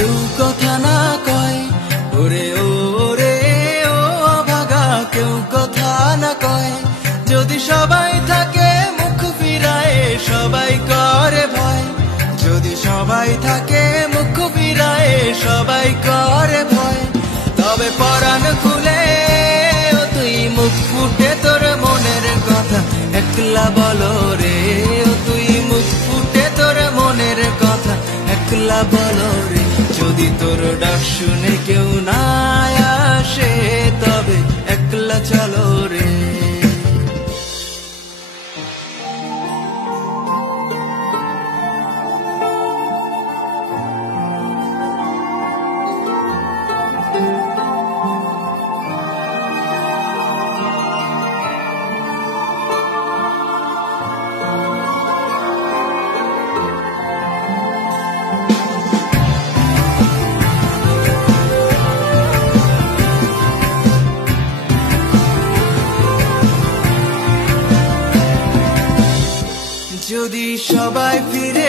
কেউ কথা না কয়, ওরে ওরে ও অভাগা কেউ কথা না কয়। যদি সবাই থাকে মুখ ফিরায় সবাই করে ভয়, যদি সবাই থাকে মুখ ফিরায় সবাই করে ভয়। তবে পরাণ খুলে ও তুই মুখ ফুটে তোর মনের কথা একলা বলো রে, ও তুই মুখ ফুটে তোর মনের কথা একলা বলো রে। যদি তোর ডাক শুনে কেউ না আসে তবে একলা চলো রে। যদি সবাই ফিরে